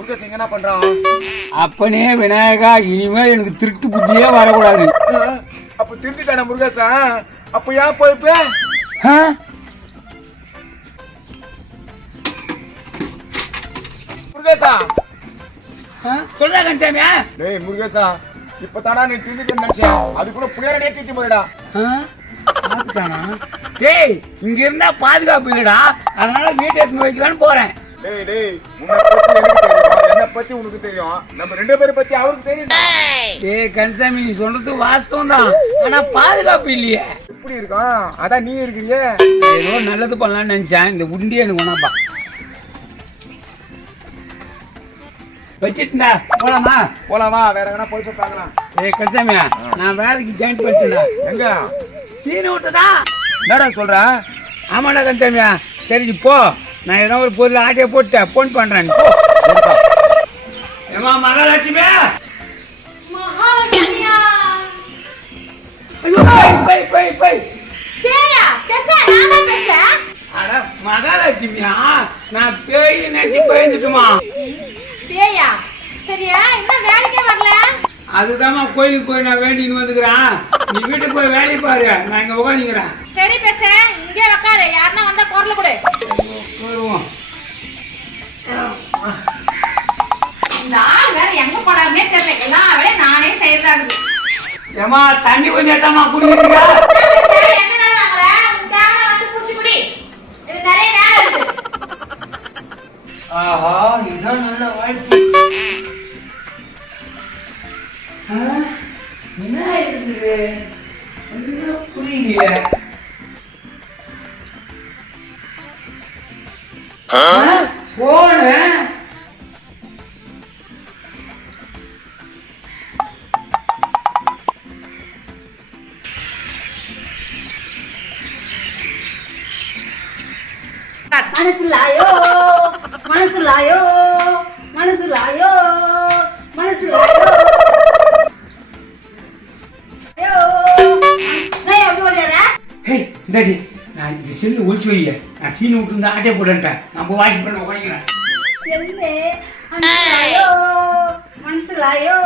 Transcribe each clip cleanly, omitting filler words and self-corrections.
முருகேசன் இங்க என்ன பண்றான்? அப்பனே விநாயகா, இனிமேல் எனக்கு திருட்டு புத்தியே வரக்கூடாது. அப்ப திருத்திட்டான முருகேசன்? அப்ப ஏன் போய்ப்ப? முருகேசா சொல்றா கன்சாமியா. டேய் முருகேசா, இப்பதானா நீ திருந்திட்டு நினைச்சேன், அதுக்குள்ள புளியாரடியே தூக்கி போயிடா. பாத்துட்டானா? டேய், இங்க இருந்தா பாதுகாப்பு இல்லடா, அதனால வீட்டை எடுத்து வைக்கலான்னு போறேன். டேய் டேய், உன்னை பத்தி எனக்கு தெரியும், என்ன பத்தி உனக்கு தெரியும், நம்ம ரெண்டு பேரை பத்தி அவருக்கு தெரியும். டேய் கன்சாமி, நீ சொல்றது வாஸ்தவம் தான், ஆனா பாதுகாப்பு இல்லையே. எப்படி இருக்கும்? அதான் நீ இருக்கிறியே. ஏதோ நல்லது பண்ணலாம்னு நினைச்சேன், இந்த உண்டி எனக்கு ஒண்ணாப்பா வச்சிட்டா. போலாமா? போலாமா? வேற எங்கன்னா போய் பார்க்கலாம். ஏய் கன்சாமியா, நான் வேலைக்கு ஜாயின் பண்ணிட்டேன்டா. எங்க? சீனை விட்டதா? என்னடா சொல்ற? ஆமாடா கன்சாமியா. சரி நீ போ, நான் ஏதோ ஒரு பொருள் ஆட்டையை போட்டு போன் பண்றேன். போ. ஏமா மகாலட்சுமி. மகாலட்சுமியா. ஐயோ பை பை பை. பேயா பேச நானா பேச? அட மகாலட்சுமியா, நான் பேய் நினைச்சு பயந்துட்டுமா. பேயா? சரியா, இன்னும் வேலைக்கே வரல? அதுதாம்மா கோயிலுக்கு போய் நான் வேண்டின்னு வந்துக்கிறேன். நீ வீட்டுக்கு போய் வேலையை பாரு, நான் இங்க உட்காந்துக்கிறேன். சரி பேச, இங்கே உட்காரு, யாருன்னா வந்தா குரல் கொடு. வருவோம். இந்த ஆள் வேற எங்க போனாருன்னே தெரியல, எல்லா வேலையும் நானே செய்யறாங்க. ஏமா தண்ணி கொஞ்சம் ஏத்தாமா குடிக்கிறீங்க? என்ன வேலை வாங்குற? உன் தேவை வந்து குடிச்சு குடி, இது நிறைய வேலை இருக்கு. ஆஹா, இதுதான் நல்ல வாழ்க்கை. என்ன இருக்குது? ஒன்றும் புரியலையே. போன மனசுலாயோ மனசுலாயோ மனசுலாயோ மனசுலாயோ. நான் எப்படி ஓடியாரா? ஹேய் இந்தாடி, நான் இந்த செல்லு ஒழிச்சு வைய, நான் சீனை விட்டு இருந்தா ஆட்டே போட்டேன்ட்டேன். நம்ம வாங்கி பண்ண உட்காந்துக்கிறேன். செல்லே மனசுலாயோ மனசுலாயோ.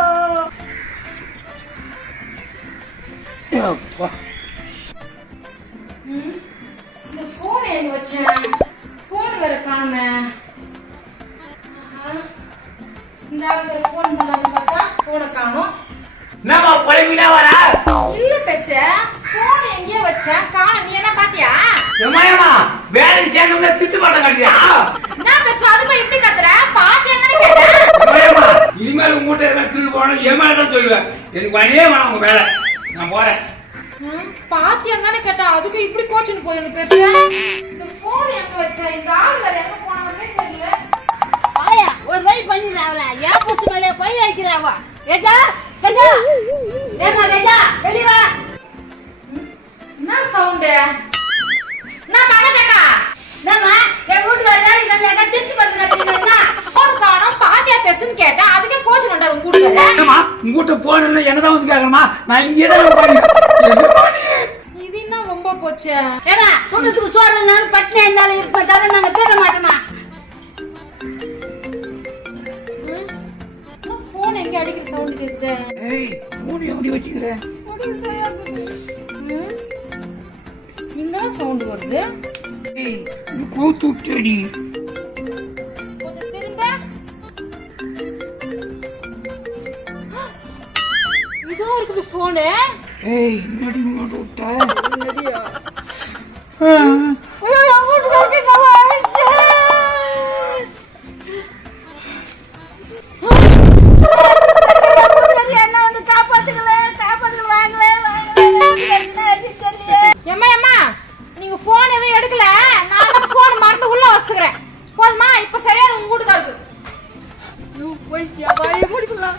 இந்த போன் எங்க வச்சேன்? போன் வேற காணுமே. இந்த ஆளுக்கு போன் பண்ணலாம்னு பார்த்தா போனை காணோம். என்னம்மா பழமினா வரா? இல்ல பேச, போன் எங்கேயோ வச்சேன் காணோம். நீ என்ன பாத்தியா? ஏமா வேலைக்கு சேர்ந்தோம்னா திட்டு பாட்டம் கட்டியா? நான் பேச அதுக்கு இப்படி கத்துற? பாத்தியாங்கன்னு கேட்டேன். ஏமா இனிமேல் உங்ககிட்ட எல்லாம் திருடு போகணும், என் மேல தான் சொல்லுவேன். எனக்கு வழியே வேணாம் உங்க வேலை, நான் போறேன். பாத்தியாங்கன்னு கேட்டா அதுக்கு இப்படி கோச்சுன்னு போய் இந்த பேச. இந்த போன் எங்க வச்சேன்? இந்த ஆள் வேற எங்க போனாங்கன்னே தெரியல. ஆயா ஒரு வழி பண்ணிடுறாங்களா? ஏன் பூசி மேலே போய் வைக்கிறாவா? ஏஜா கஜா ஏமா கஜா தெளிவா. என்ன சவுண்ட்? நான் மகதக்கா. நம்ம என் வீட்டுல வேலைக்கு வந்தாங்க திருப்பி வந்து கட்டினா போன் காணோம், பாத்தியா பேசுன்னு கேட்டா அதுக்கே கோச்சு நண்டாரு உங்க வீட்டுல. ஏமா உங்ககிட்ட போன என்னதான் வந்து கேட்கணுமா? நான் இங்கே தான் உட்காந்து. இது என்ன ரொம்ப போச்சு? ஏமா குடும்பத்துக்கு சோறு இல்லைன்னு பட்டினி இருந்தாலும் இருப்ப தவிர நாங்க தேட மாட்டோமா? போன் எங்க அடிக்கிற சவுண்ட் கேக்குது? ஏய் மூணு எப்படி வச்சுக்கிறேன்? என்ன சவுண்ட் வருது? ஏய் நீ கூத்து விட்டடி. கொஞ்சம் திரும்ப. இதோ இருக்குது போனு. ஏய் என்னடி முன்னாடி விட்ட? ஐயோ வீட்டுக்கு என்ன ஆயிடுச்சு? என்ன வந்து காப்பாத்துக்கல காப்பாத்துக்கல வாங்கல எம்மா எம்மா, நீங்க போன் எதுவும் எடுக்கல, நான் தான் போன் மறந்து உள்ள வச்சுக்கிறேன். போதுமா? இப்ப சரியா உங்க வீட்டுக்காருக்கு போயிடுச்சு. வாயை மூடிக்கலாம்.